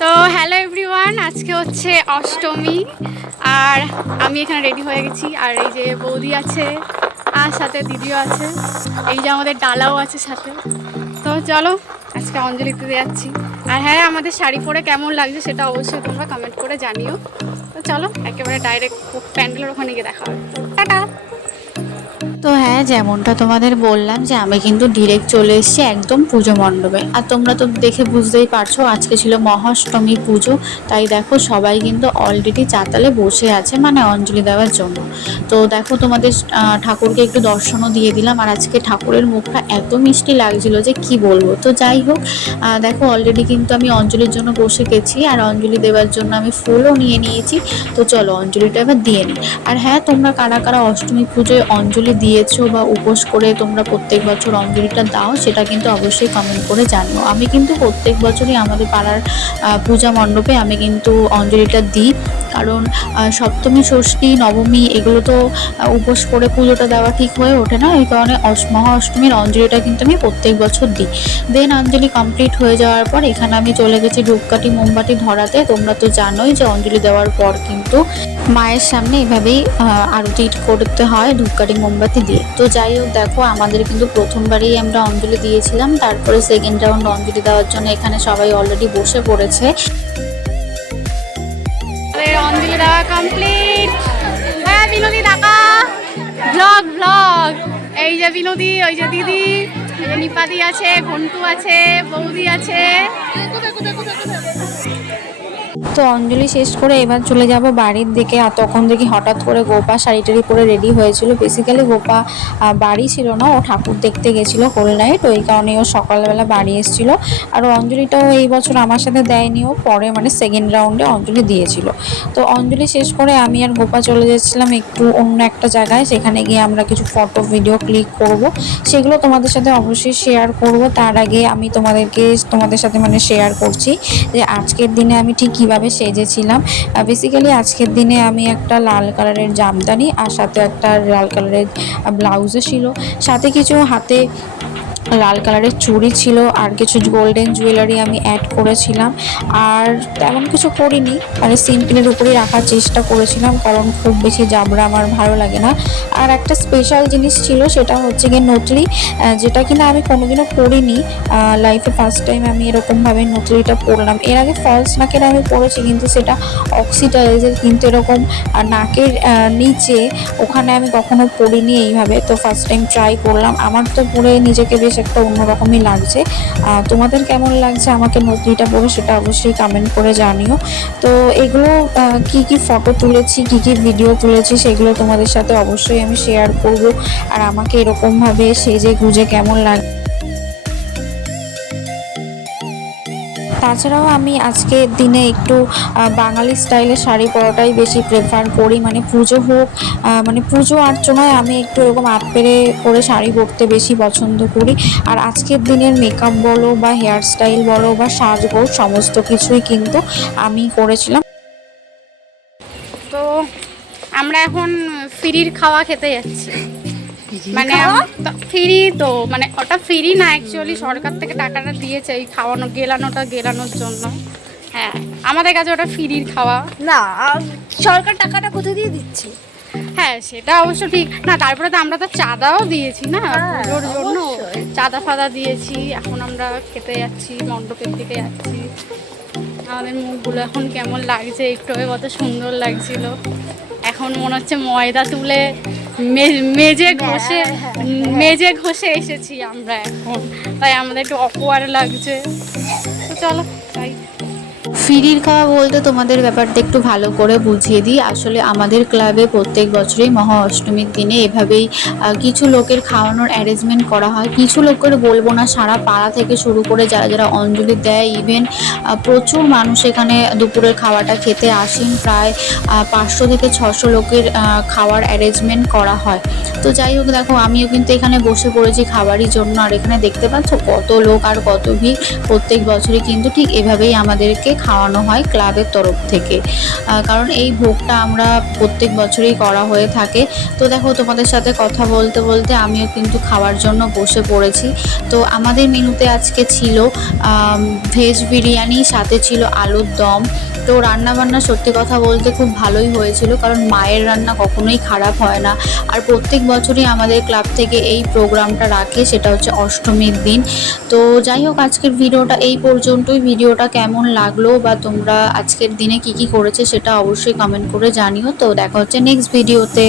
তো hello everyone, আজকে হচ্ছে অষ্টমী আর আমি এখানে রেডি হয়ে গেছি। আর এই যে বৌদি আছে আর সাথে দিদিও আছে, এই যে আমাদের ডালাও আছে সাথে। তো চলো আজকে অঞ্জলি দিতে যাচ্ছি। আর হ্যাঁ, আমাদের শাড়ি পরে কেমন লাগছে সেটা অবশ্যই তোমরা কমেন্ট করে জানিও। তো চলো একেবারে ডাইরেক্ট প্যান্ডেলের ওখানে গিয়ে দেখা হবে। টাটা। তো হ্যাঁ, যেমনটা তোমাদের বললাম যে আমি কিন্তু ডিরেক্ট চলে এসেছি একদম পুজো মণ্ডপে। আর তোমরা তো দেখে বুঝতেই পারছো আজকে ছিল মহাষ্টমী পুজো, তাই দেখো সবাই কিন্তু অলরেডি চাতালে বসে আছে মানে অঞ্জলি দেওয়ার জন্য। তো দেখো তোমাদের ঠাকুরকে একটু দর্শনও দিয়ে দিলাম। আর আজকে ঠাকুরের মুখটা এত মিষ্টি লাগছিল যে কি বলবো। তো যাই হোক, দেখো অলরেডি কিন্তু আমি অঞ্জলির জন্য বসে গেছি আর অঞ্জলি দেওয়ার জন্য আমি ফুলও নিয়ে নিয়েছি। তো চলো অঞ্জলিটা এবার দিয়ে নিই। আর হ্যাঁ, তোমরা কারা কারা অষ্টমী পুজোয় অঞ্জলি দিয়েছো বা উপোস করে তোমরা প্রত্যেক বছর অঞ্জলিটা দাও সেটা কিন্তু অবশ্যই কমেন্ট করে জানিও। আমি কিন্তু প্রত্যেক বছরই আমাদের পাড়ার পূজা মণ্ডপে আমি কিন্তু অঞ্জলিটা দিই, কারণ সপ্তমী ষষ্ঠী নবমী এগুলো তো উপোস করে পুজোটা দেওয়া ঠিক হয়ে ওঠে না। এই কারণে মহা অষ্টমীর অঞ্জলিটা কিন্তু আমি প্রত্যেক বছর দিই। দেন অঞ্জলি কমপ্লিট হয়ে যাওয়ার পর এখানে আমি চলে গেছি ধূপকাঠি মোমবাতি ধরাতে। তোমরা তো জানোই যে অঞ্জলি দেওয়ার পর কিন্তু মায়ের সামনে এভাবেই আরতি করতে হয় ধূপকাঠি মোমবাতি দিয়ে। তো যাই হোক, দেখো আমাদের কিন্তু প্রথমবারই আমরা অঞ্জলি দিয়েছিলাম, তারপরে সেকেন্ড রাউন্ড অঞ্জলি দেওয়ার জন্য এখানে সবাই অলরেডি বসে পড়েছে। অঞ্জলি দেওয়া কমপ্লিট। হ্যাঁ বিনোদি দেখা ব্লগ ব্লগ, এই যে বিনোদি, ওই যে দিদি, এই যে নিপাদি আছে, ঘন্টু আছে, বৌদি আছে। তো অঞ্জলি শেষ করে এবার চলে যাব বাড়ির দিকে। আর তখন দেখি হঠাৎ করে গোপা শাড়ি টাড়ি পরে রেডি হয়েছিল। বেসিক্যালি গোপা বাড়ি ছিল না, ও ঠাকুর দেখতে গেছিলো হোল নাইট, ওই কারণে ও সকালবেলা বাড়ি এসেছিলো। আর অঞ্জলিটাও এই বছর আমার সাথে দেয়নি, ও পরে মানে সেকেন্ড রাউন্ডে অঞ্জলি দিয়েছিল। তো অঞ্জলি শেষ করে আমি আর গোপা চলে যাচ্ছিলাম একটু অন্য একটা জায়গায়, সেখানে গিয়ে আমরা কিছু ফটো ভিডিও ক্লিক করব, সেগুলো তোমাদের সাথে অবশ্যই শেয়ার করব। তার আগে আমি তোমাদের সাথে মানে শেয়ার করছি যে আজকের দিনে আমি ঠিক কীভাবে সেজেছিলাম। বেসিক্যালি আজকের দিনে আমি একটা লাল কালারের জামদানি আর সাথে একটা লাল কালারের ব্লাউজও ছিল, সাথে কিছু হাতে লাল কালারের চুড়ি ছিল আর কিছু গোল্ডেন জুয়েলারি আমি অ্যাড করেছিলাম। আর তেমন কিছু করিনি, মানে সিম্পলের উপরেই রাখার চেষ্টা করেছিলাম, কারণ খুব বেশি জাবড়া আমার ভালো লাগে না। আর একটা স্পেশাল জিনিস ছিল, সেটা হচ্ছে গিয়ে নথলি, যেটা কিনা আমি কোনোদিনও পরিনি লাইফে, ফার্স্ট টাইম আমি এরকমভাবে নথলিটা পরলাম। এর আগে ফলস নাকের আমি পরেছি, কিন্তু সেটা অক্সিডাইজের, কিন্তু এরকম নাকের নিচে ওখানে আমি কখনো পরিনি এইভাবে। তো ফার্স্ট টাইম ট্রাই করলাম, আমার তো পরে নিজেকে বেশ একটা অন্যরকমই লাগছে। তোমাদের কেমন লাগছে আমাকে নথলিটা পরে সেটা অবশ্যই কমেন্ট করে জানিও। তো এগুলো কি কি ফটো তুলেছি, কি কি ভিডিও তুলেছি সেগুলো তোমাদের সাথে অবশ্যই আমি শেয়ার করব। আর আমাকে এরকমভাবে সেজে গুজে কেমন লাগে। তাছাড়াও আমি আজকের দিনে একটু বাঙালি স্টাইলের শাড়ি পরাটাই বেশি প্রেফার করি, মানে পুজো হোক, মানে পুজো অর্চনায় আমি একটু এরকম পেরে করে শাড়ি পরতে বেশি পছন্দ করি। আর আজকের দিনের মেকআপ বলো বা হেয়ার স্টাইল বলো বা সাজগোজ সমস্ত কিছুই কিন্তু আমি করেছিলাম। তো আমরা এখন ফ্রির খাওয়া খেতে যাচ্ছি, মানে ফ্রি তো, মানে ওটা ফ্রি না, অ্যাকচুয়ালি সরকার থেকে টাকাটা দিয়েছে এই গেলানোর জন্য। হ্যাঁ, আমাদের কাছে ওটা ফ্রির খাওয়া না, সরকার টাকাটা কোথায় দিয়ে দিচ্ছে? হ্যাঁ সেটা অবশ্য ঠিক না, তারপরে তো আমরা তো চাঁদাও দিয়েছি না পুজোর জন্য, চাঁদা ফাদা দিয়েছি। এখন আমরা খেতে যাচ্ছি, মণ্ডপের দিকে যাচ্ছি। আমাদের মুখগুলো এখন কেমন লাগছে, একটু কত সুন্দর লাগছিল। এখন মনে হচ্ছে ময়দা তুলে মেজে ঘষে এসেছি আমরা এখন, তাই আমাদের একটু অকওয়ার্ড লাগছে। তো চলো তাই। ফ্রির খাওয়া বলতে তোমাদের ব্যাপারটা একটু ভালো করে বুঝিয়ে দিই। আসলে আমাদের ক্লাবে প্রত্যেক বছরই মহা অষ্টমীর দিনে এভাবেই কিছু লোকের খাওয়ানোর অ্যারেঞ্জমেন্ট করা হয়। কিছু লোকের বলবো না, সারা পাড়া থেকে শুরু করে যারা যারা অঞ্জলি দেয়, ইভেন প্রচুর মানুষ এখানে দুপুরের খাওয়াটা খেতে আসেন। প্রায় 500 থেকে 600 লোকের খাওয়ার অ্যারেঞ্জমেন্ট করা হয়। তো যাই হোক, দেখো আমিও কিন্তু এখানে বসে পড়েছি খাবারই জন্য। আর এখানে দেখতে পাচ্ছ কত লোক আর কত ভিড়। প্রত্যেক বছরই কিন্তু ঠিক এভাবেই আমাদেরকে খাওয়া খাওয়ানো হয় ক্লাবের তরফ থেকে, কারণ এই ভোগটা আমরা প্রত্যেক বছরই করা হয়ে থাকে। তো দেখো তোমাদের সাথে কথা বলতে বলতে আমিও কিন্তু খাওয়ার জন্য বসে পড়েছি। তো আমাদের মেনুতে আজকে ছিল ভেজ বিরিয়ানি, সাথে ছিল আলুর দম। তো রান্নাবান্না সত্যি কথা বলতে খুব ভালোই হয়েছিল, কারণ মায়ের রান্না কখনোই খারাপ হয় না। আর প্রত্যেক বছরই আমাদের ক্লাব থেকে এই প্রোগ্রামটা রাখে, সেটা হচ্ছে অষ্টমীর দিন। তো যাই হোক, আজকের ভিডিওটা এই পর্যন্তই। ভিডিওটা কেমন লাগলো বা তোমরা আজকের দিনে কি কি করেছে সেটা অবশ্যই কমেন্ট করে জানিও। তো দেখা হচ্ছে নেক্সট ভিডিওতে।